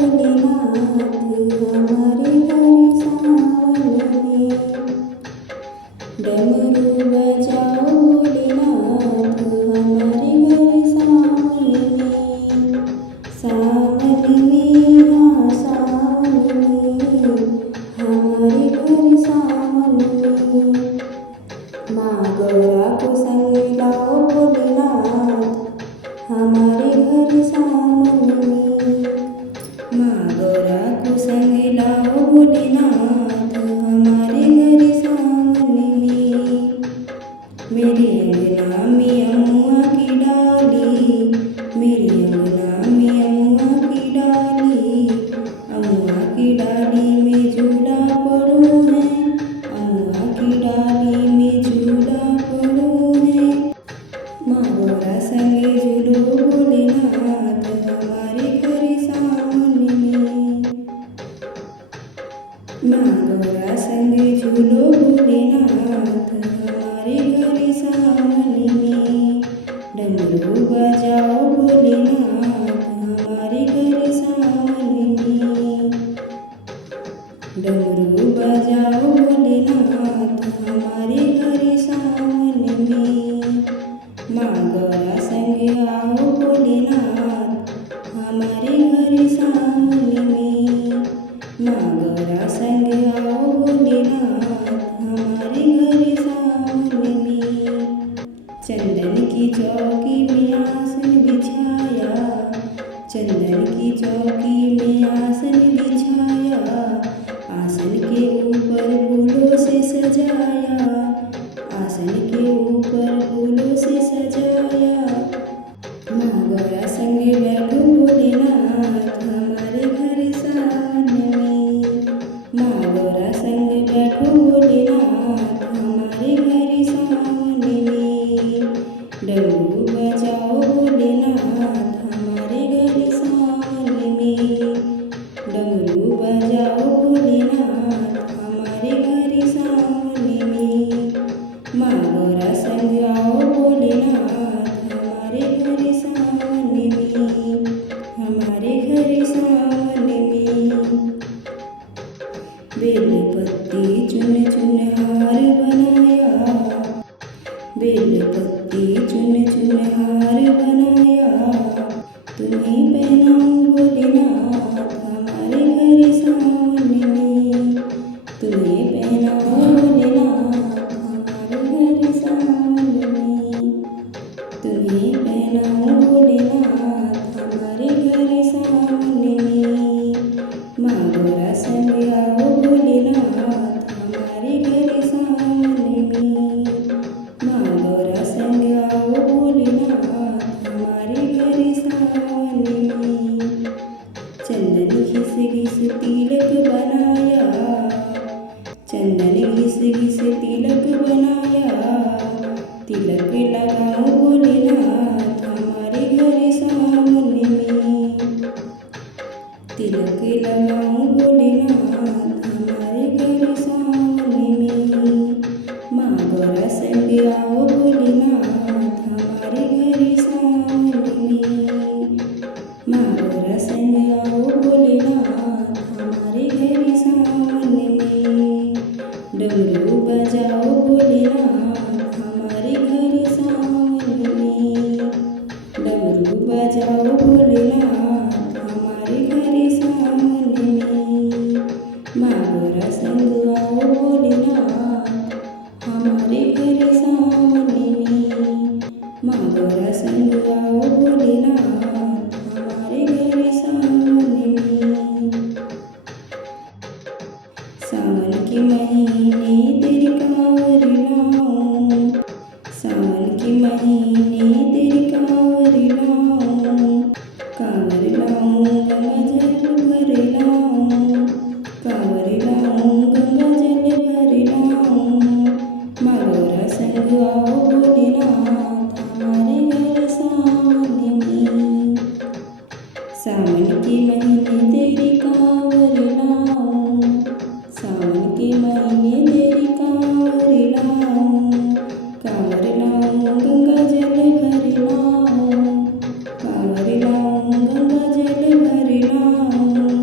भोलेनाथ हमारे घर सावन में। डमरू बजाओ भोलेनाथ हमारे घर सावन में। सावन में हाँ सावन में हमारे घर सावन में। माँ गौरा को संग लाओ भोलेनाथ हमारे घर सावन में। माँ गौरा को संग लाओ भोलेनाथ हमारे घर सावन में। मेरे अंगना में अमुआ की डाली, मेरे अंगना में अमुआ की डाली, अमुआ की डाली में झूला पड़ो है, अमुआ की डाली में झूला पड़ो है। माँ गौरा संगे झूलो भोलेनाथ हमारे घर सावन में। माँ गौरा संगे झूलो भोलेनाथ हमारे घर सावन में। डमरू बजाओ भोलेनाथ हमारे घर सावन में। डमरू बजाओ भोलेनाथ हमारे घर सावन में। माँ गौरा संग आओ भोलेनाथ हमारे घर सावन में। माँ गौरा संग आओ भोलेनाथ हमारे घर सावन में। चंदन की चौकी में आसन बिछाया, चंदन की चौकी में आसन बिछाया, आसन के ऊपर फूलों से सजाया, आसन के ऊपर फूलों से सजाया। माँ गौरा संगे बैठो भोलेनाथ हमारे घर सावन में। माँ गौरा संगे बैठो भोलेनाथ हमारे घर सावन में। डमरू बजाओ भोलेनाथ हमारे घर सावन में। डमरू बजाओ भोलेनाथ हमारे घर सावन में। माँ गौरा संग आओ भोलेनाथ हमारे घर सावन में, हमारे घर सावन में। बेलपत्ती चुन चुन हार बनाया, बेलपत्ती चुन चुन हार बनाया, तुम्हें पहनाऊं भोलेनाथ हमारे घर सावन में। तुम्हें पहनाऊं भोलेनाथ हमारे घर सावन में। तुम्हें पहनाऊं भोलेनाथ हमारे घर सावन में। माँ गौरा संग आओ भोलेनाथ हमारे घर सावन में। माँ गौरा संग आओ भोलेनाथ हमारे घर सावन में। चंदन घिस घिस तिलक बनाया, चंदन घिस घिस तिलक बनाया, तिलक लगाओ भोलेनाथ हमारे घर सावन में। तिलक लगाओ भोलेनाथ हमारे घर सावन में। माँ गौरा संग आओ भोलेनाथ हमारे घर सावन में। माँ गौरा संग आओ भोलेनाथ हमारे घर सावन में। डमरू बजाओ भोलेनाथ हमारे घर सावन में। डमरू बजाओ भोलेनाथ हमारे घर सावन में। माँ गौरा संग आओ भोलेनाथ हमारे घर सावन में। माँ गौरा संग आओ भोलेनाथ हमारे घर सावन में। सावन के महीने तेरी कांवर लाऊं, सावन के महीने तेरी कांवर लाऊं, कांवर लाऊं गंगा जल भर लाऊं, कांवर लाऊं गंगा जल भर लाऊं। माँ गौरा संग आओ भोलेनाथ हमारे घर सावन में। सावन के महीने तेरी कांवर लाऊं, सावन के महीने तेरी कांवर लाऊं, कांवर लाऊं गंगा जल भर लाऊं, कांवर लाऊं गंगा जल भर लाऊं।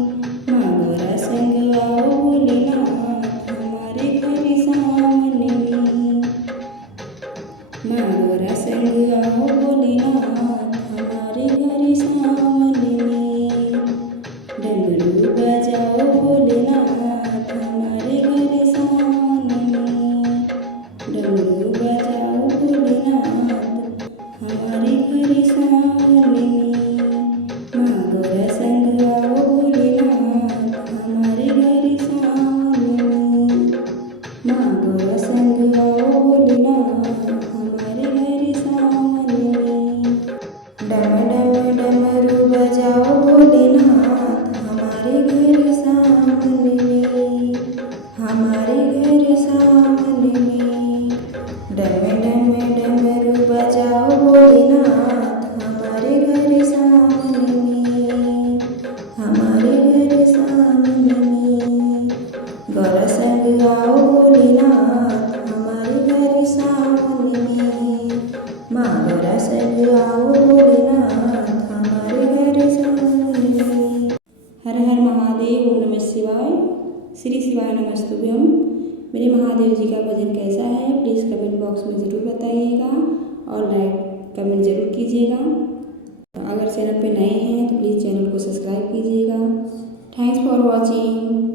मांगो रसगु आओ भोलेनाथ हमारे घर सामने। हर हर महादेव, ओम नमः शिवाय, श्री शिवाय नमस्तुभ्यम। मेरे महादेव जी का भजन कैसा है प्लीज़ कमेंट बॉक्स में ज़रूर बताइएगा और लाइक कमेंट ज़रूर कीजिएगा। अगर चैनल पे नए हैं तो प्लीज़ चैनल को सब्सक्राइब कीजिएगा। Thanks for watching.